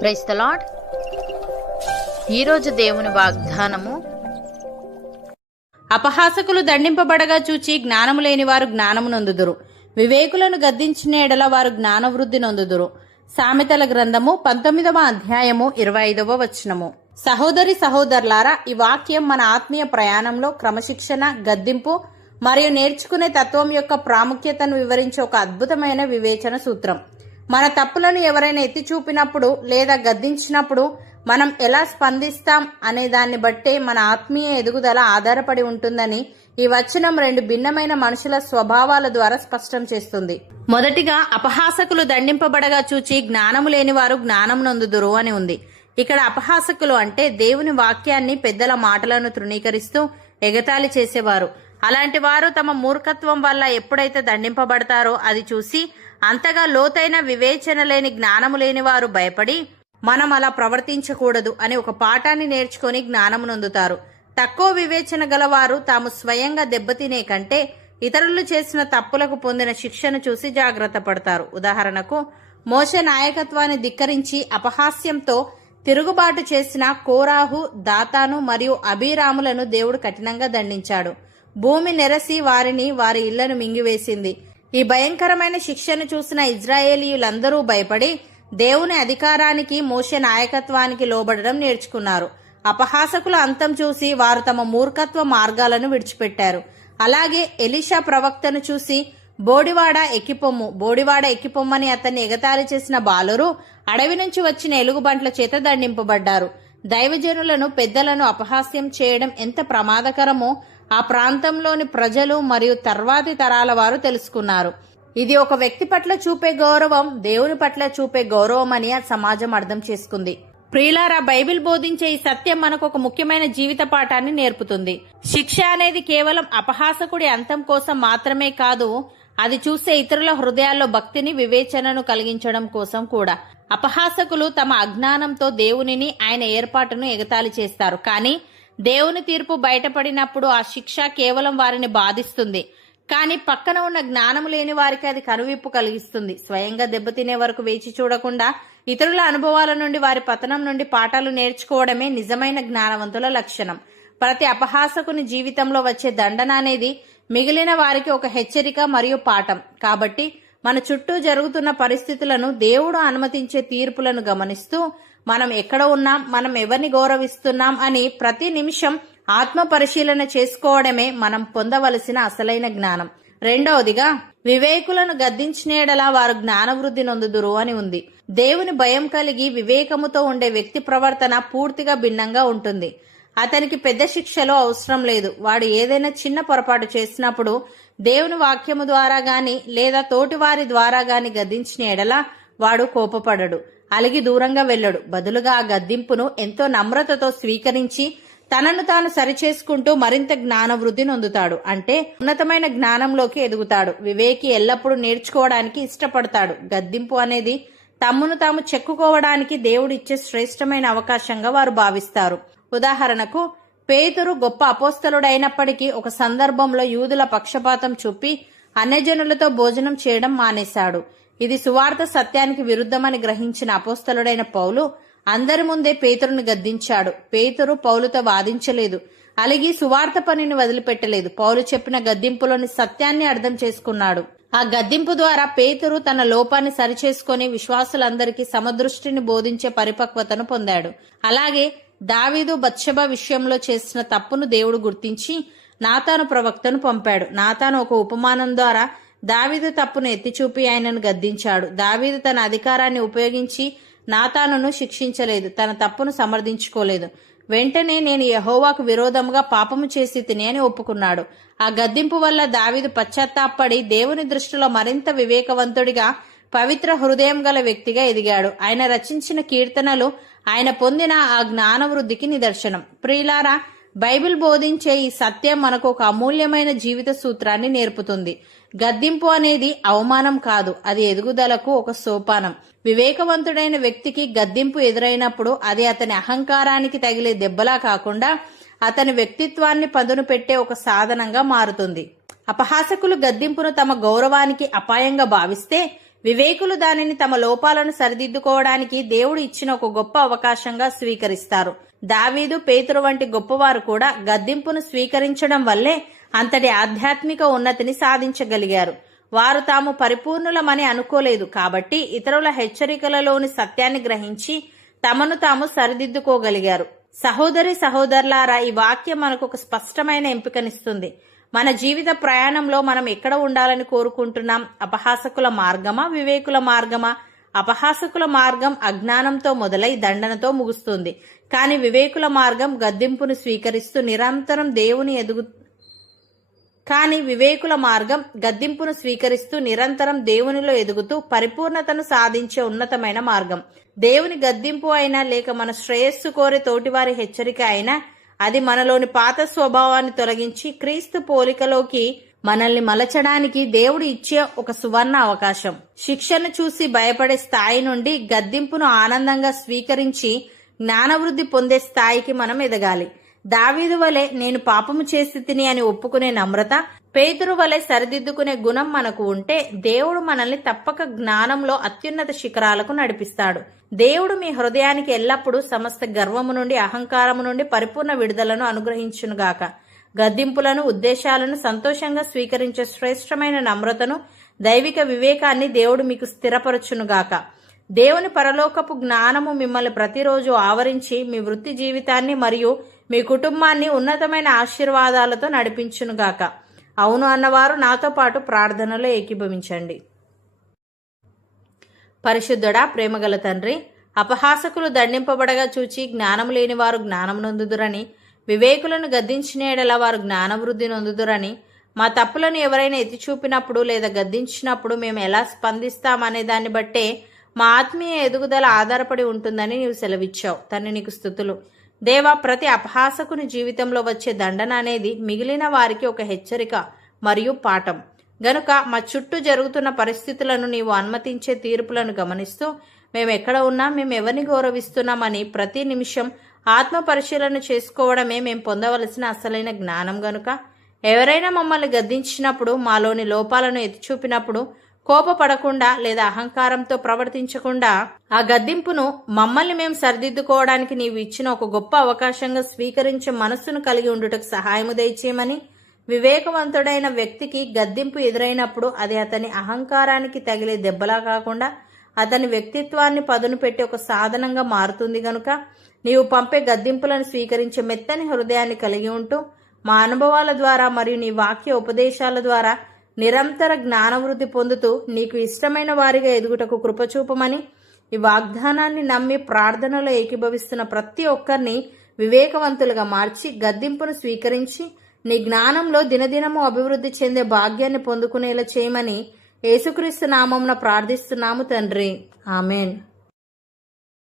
Praise the lord. ఈరోజు దేవుని వాగ్దానము, అపహాసకులు దండింపబడగా చూచి జ్ఞానము లేని వారు జ్ఞానము నొందుదురు, వివేకులను గద్దించిన ఎడల వారు జ్ఞానవృద్ధి నొందుదురు. సామెతల గ్రంథము 19వ అధ్యాయము 25వ వచనము. సహోదరి సహోదరులారా, ఈ వాక్యం మన ఆత్మీయ ప్రయాణంలో క్రమశిక్షణ, గద్దింపు మరియు నేర్చుకునే తత్వం యొక్క ప్రాముఖ్యతను వివరించే ఒక అద్భుతమైన వివేచన సూత్రం. మన తప్పులను ఎవరైనా ఎత్తి చూపినప్పుడు లేదా గద్దించినప్పుడు మనం ఎలా స్పందిస్తాం అనే దాన్ని బట్టే మన ఆత్మీయ ఎదుగుదల ఆధారపడి ఉంటుందని ఈ వచనం రెండు భిన్నమైన మనుషుల స్వభావాల ద్వారా స్పష్టం చేస్తుంది. మొదటిగా, అపహాసకులు దండింపబడగా చూచి జ్ఞానము లేని వారు జ్ఞానం నొందుదురు అని ఉంది. ఇక్కడ అపహాసకులు అంటే దేవుని వాక్యాన్ని, పెద్దల మాటలను తృణీకరిస్తూ ఎగతాళి చేసేవారు. అలాంటి వారు తమ మూర్ఖత్వం వల్ల ఎప్పుడైతే దండింపబడతారో అది చూసి అంతగా లోతైన వివేచన లేని, జ్ఞానము లేని వారు భయపడి మనం అలా ప్రవర్తించకూడదు అని ఒక పాఠాన్ని నేర్చుకొని జ్ఞానము నొందుతారు. తక్కువ వివేచన గలవారు తాము స్వయంగా దెబ్బతినే కంటే ఇతరులు చేసిన తప్పులకు పొందిన శిక్షను చూసి జాగ్రత్త పడతారు. ఉదాహరణకు, మోషే నాయకత్వాన్ని ధిక్కరించి అపహాస్యంతో తిరుగుబాటు చేసిన కోరాహు, దాతాను మరియు అబీరాములను దేవుడు కఠినంగా దండించాడు. భూమి నెరసి వారిని, వారి ఇళ్లను మింగివేసింది. ఈ భయంకరమైన శిక్షను చూసిన ఇజ్రాయేలీయులందరూ భయపడి దేవుని అధికారానికి, మోషే నాయకత్వానికి లోబడడం నేర్చుకున్నారు. అపహాసకుల అంతం చూసి వారు తమ మూర్ఖత్వ మార్గాలను విడిచిపెట్టారు. అలాగే ఎలీషా ప్రవక్తను చూసి బోడివాడ ఎక్కిపొమ్మని అతన్ని ఎగతాళి చేసిన బాలురు అడవి నుంచి వచ్చిన ఎలుగుబంట్ల చేత దండింపబడ్డారు. దైవజనులను, పెద్దలను అపహాస్యం చేయడం ఎంత ప్రమాదకరమో ఆ ప్రాంతంలోని ప్రజలు మరియు తర్వాతి తరాల వారు తెలుసుకున్నారు. ఇది ఒక వ్యక్తి పట్ల చూపే గౌరవం, దేవుని పట్ల చూపే గౌరవం అని ఆ సమాజం అర్థం చేసుకుంది. ప్రియులారా, బైబిల్ బోధించే ఈ సత్యం మనకు ఒక ముఖ్యమైన జీవిత పాఠాన్ని నేర్పుతుంది. శిక్ష అనేది కేవలం అపహాసకుడి అంతం కోసం మాత్రమే కాదు, అది చూసే ఇతరుల హృదయాల్లో భక్తిని, వివేచనను కలిగించడం కోసం కూడా. అపహాసకులు తమ అజ్ఞానంతో దేవునిని, ఆయన ఏర్పాటును ఎగతాళి చేస్తారు. కానీ దేవుని తీర్పు బయటపడినప్పుడు ఆ శిక్ష కేవలం వారిని బాధిస్తుంది, కానీ పక్కన ఉన్న జ్ఞానము లేని వారికి అది కనువిప్పు కలిగిస్తుంది. స్వయంగా దెబ్బతినే వరకు వేచి చూడకుండా ఇతరుల అనుభవాల నుండి, వారి పతనం నుండి పాఠాలు నేర్చుకోవడమే నిజమైన జ్ఞానవంతుల లక్షణం. ప్రతి అపహాసకుని జీవితంలో వచ్చే దండన అనేది మిగిలిన వారికి ఒక హెచ్చరిక మరియు పాఠం. కాబట్టి మన చుట్టూ జరుగుతున్న పరిస్థితులను, దేవుడు అనుమతించే తీర్పులను గమనిస్తూ మనం ఎక్కడ ఉన్నాం, మనం ఎవరిని గౌరవిస్తున్నాం అని ప్రతి నిమిషం ఆత్మ పరిశీలన చేసుకోవడమే మనం పొందవలసిన అసలైన జ్ఞానం. రెండవదిగా, వివేకులను గద్దించిన యెడల వారు జ్ఞానవృద్ధి నొందుదురు అని ఉంది. దేవుని భయం కలిగి వివేకముతో ఉండే వ్యక్తి ప్రవర్తన పూర్తిగా భిన్నంగా ఉంటుంది. అతనికి పెద్ద శిక్షలో అవసరం లేదు. వాడు ఏదైనా చిన్న పొరపాటు చేసినప్పుడు దేవుని వాక్యము ద్వారా గాని లేదా తోటి వారి ద్వారా గాని గద్దించిన యెడల వాడు కోపపడడు, అలిగి దూరంగా వెళ్ళడు. బదులుగా ఆ గద్దింపును ఎంతో నమ్రతతో స్వీకరించి తనను తాను సరిచేసుకుంటూ మరింత జ్ఞానవృద్ధి నొందుతాడు. అంటే ఉన్నతమైన జ్ఞానంలోకి ఎదుగుతాడు. వివేకి ఎల్లప్పుడూ నేర్చుకోవడానికి ఇష్టపడతాడు. గద్దింపు అనేది తమ్మును తాము చెక్కుకోవడానికి దేవుడిచ్చే శ్రేష్టమైన అవకాశంగా వారు భావిస్తారు. ఉదాహరణకు, పేతురు గొప్ప అపోస్తలుడైనప్పటికీ ఒక సందర్భంలో యూదుల పక్షపాతం చూపి అన్యజనులతో భోజనం చేయడం మానేశాడు. ఇది సువార్త సత్యానికి విరుద్ధమని గ్రహించిన అపోస్తలుడైన పౌలు అందరి ముందే పేతురుని గద్దించాడు. పేతురు పౌలుతో వాదించలేదు, అలిగి సువార్త పనిని వదిలిపెట్టలేదు. పౌలు చెప్పిన గద్దింపులోని సత్యాన్ని అర్థం చేసుకున్నాడు. ఆ గద్దింపు ద్వారా పేతురు తన లోపాన్ని సరిచేసుకుని విశ్వాసులందరికీ సమదృష్టిని బోధించే పరిపక్వతను పొందాడు. అలాగే దావీదు బత్షెబ విషయంలో చేసిన తప్పును దేవుడు గుర్తించి నాతాను ప్రవక్తను పంపాడు. నాతాను ఒక ఉపమానం ద్వారా దావీదు తప్పును ఎత్తిచూపి ఆయనను గద్దించాడు. దావీదు తన అధికారాన్ని ఉపయోగించి నాతానును శిక్షించలేదు, తన తప్పును సమర్థించుకోలేదు. వెంటనే నేను యెహోవాకు విరోధముగా పాపము చేసి తిని అని ఒప్పుకున్నాడు. ఆ గద్దింపు వల్ల దావీదు పశ్చాత్తాపడి దేవుని దృష్టిలో మరింత వివేకవంతుడిగా, పవిత్ర హృదయం గల వ్యక్తిగా ఎదిగాడు. ఆయన రచించిన కీర్తనలు ఆయన పొందిన ఆ జ్ఞానవృద్ధికి నిదర్శనం. ప్రియులారా, బైబిల్ బోధించే ఈ సత్యం మనకు ఒక అమూల్యమైన జీవిత సూత్రాన్ని నేర్పుతుంది. గద్దింపు అనేది అవమానం కాదు, అది ఎదుగుదలకు ఒక సోపానం. వివేకవంతుడైన వ్యక్తికి గద్దింపు ఎదురైనప్పుడు అది అతని అహంకారానికి తగిలే దెబ్బలా కాకుండా అతని వ్యక్తిత్వాన్ని పదును పెట్టే ఒక సాధనంగా మారుతుంది. అపహాసకులు గద్దింపును తమ గౌరవానికి అపాయంగా భావిస్తే వివేకులు దానిని తమ లోపాలను సరిదిద్దుకోవడానికి దేవుడు ఇచ్చిన ఒక గొప్ప అవకాశంగా స్వీకరిస్తారు. దావీదు, పేతురు వంటి గొప్పవారు కూడా గద్దింపును స్వీకరించడం వల్లే అంతటి ఆధ్యాత్మిక ఉన్నతిని సాధించగలిగారు. వారు తాము పరిపూర్ణులమని అనుకోలేదు కాబట్టి ఇతరుల హెచ్చరికలలోని సత్యాన్ని గ్రహించి తమను తాము సరిదిద్దుకోగలిగారు. సహోదరి సహోదరులారా, ఈ వాక్యం మనకు ఒక స్పష్టమైన ఎంపికనిస్తుంది. మన జీవిత ప్రయాణంలో మనం ఎక్కడ ఉండాలని కోరుకుంటున్నాం? అపహాసకుల మార్గమా, వివేకుల మార్గమా? అపహాసకుల మార్గం అజ్ఞానంతో మొదలై దండనతో ముగుస్తుంది. కానీ వివేకుల మార్గం గద్దింపును స్వీకరిస్తూ నిరంతరం దేవునిలో ఎదుగుతూ పరిపూర్ణతను సాధించే ఉన్నతమైన మార్గం. దేవుని గద్దింపు అయినా లేక మన శ్రేయస్సు కోరే తోటివారి హెచ్చరిక అయినా అది మనలోని పాత స్వభావాన్ని తొలగించి క్రీస్తు పోలికలోకి మనల్ని మలచడానికి దేవుడు ఇచ్చే ఒక సువర్ణ అవకాశం. శిక్షను చూసి భయపడే స్థాయి నుండి గద్దింపును ఆనందంగా స్వీకరించి జ్ఞానవృద్ధి పొందే స్థాయికి మనం ఎదగాలి. దావీదు వలె నేను పాపము చేసి తిని అని ఒప్పుకునే నమ్రత, పేతురు వలె సరిదిద్దుకునే గుణం మనకు ఉంటే దేవుడు మనల్ని తప్పక జ్ఞానంలో అత్యున్నత శిఖరాలకు నడిపిస్తాడు. దేవుడు మీ హృదయానికి ఎల్లప్పుడూ సమస్త గర్వము నుండి, అహంకారము నుండి పరిపూర్ణ విడుదలను అనుగ్రహించునుగాక. గద్దింపులను, ఉద్దేశాలను సంతోషంగా స్వీకరించే శ్రేష్టమైన నమ్రతను, దైవిక వివేకాన్ని దేవుడు మీకు స్థిరపరచునుగాక. దేవుని పరలోకపు జ్ఞానము మిమ్మల్ని ప్రతిరోజు ఆవరించి మీ వృత్తి జీవితాన్ని మరియు మీ కుటుంబాన్ని ఉన్నతమైన ఆశీర్వాదాలతో నడిపించునుగాక. అవును అన్నవారు నాతో పాటు ప్రార్థనలో ఏకీభవించండి. పరిశుద్ధుడా, ప్రేమగల తండ్రి, అపహాసకులు దండింపబడగా చూచి జ్ఞానము లేని వారు జ్ఞానం నొందుదురని, వివేకులను గద్దించిన ఎడల వారు జ్ఞానవృద్ధి నొందుదురని, మా తప్పులను ఎవరైనా ఎత్తి చూపినప్పుడు లేదా గద్దించినప్పుడు మేము ఎలా స్పందిస్తామనే దాన్ని బట్టే మా ఆత్మీయ ఎదుగుదల ఆధారపడి ఉంటుందని నీవు సెలవిచ్చావు. తండ్రి, నీకు స్తుతులు. దేవా, ప్రతి అపహాసకుని జీవితంలో వచ్చే దండన అనేది మిగిలిన వారికి ఒక హెచ్చరిక మరియు పాఠం గనుక మా చుట్టూ జరుగుతున్న పరిస్థితులను నీవు అనుమతించే తీర్పులను గమనిస్తూ మేము ఎక్కడ ఉన్నా, మేము ఎవరిని గౌరవిస్తున్నామని ప్రతి నిమిషం ఆత్మ పరిశీలన చేసుకోవడమే మేము పొందవలసిన అసలైన జ్ఞానం. గనుక ఎవరైనా మమ్మల్ని గద్దించినప్పుడు, మాలోని లోపాలను ఎత్తిచూపినప్పుడు కోపపడకుండా లేదా అహంకారంతో ప్రవర్తించకుండా ఆ గద్దింపును మమ్మల్ని మేము సరిదిద్దుకోవడానికి నీవు ఇచ్చిన ఒక గొప్ప అవకాశంగా స్వీకరించే మనస్సును కలిగి ఉండుటకు సహాయము దయచేయమని, వివేకవంతుడైన వ్యక్తికి గద్దింపు ఎదురైనప్పుడు అది అతని అహంకారానికి తగిలే దెబ్బలా కాకుండా అతని వ్యక్తిత్వాన్ని పదును పెట్టి ఒక సాధనంగా మారుతుంది. గనుక నీవు పంపే గద్దింపులను స్వీకరించే మెత్తని హృదయాన్ని కలిగి ఉంటూ మా అనుభవాల ద్వారా మరియు నీ వాక్య ఉపదేశాల ద్వారా నిరంతర జ్ఞానవృద్ధి పొందుతూ నీకు ఇష్టమైన వారిగా ఎదుగుటకు కృపచూపమని, ఈ వాగ్దానాన్ని నమ్మి ప్రార్థనలో ఏకీభవిస్తున్న ప్రతి ఒక్కరిని వివేకవంతులుగా మార్చి గద్దింపును స్వీకరించి నీ జ్ఞానంలో దినదినము అభివృద్ధి చెందే భాగ్యాన్ని పొందుకునేలా చేయమని యేసుక్రీస్తు నామమున ప్రార్థిస్తున్నాము తండ్రి. ఆమెన్.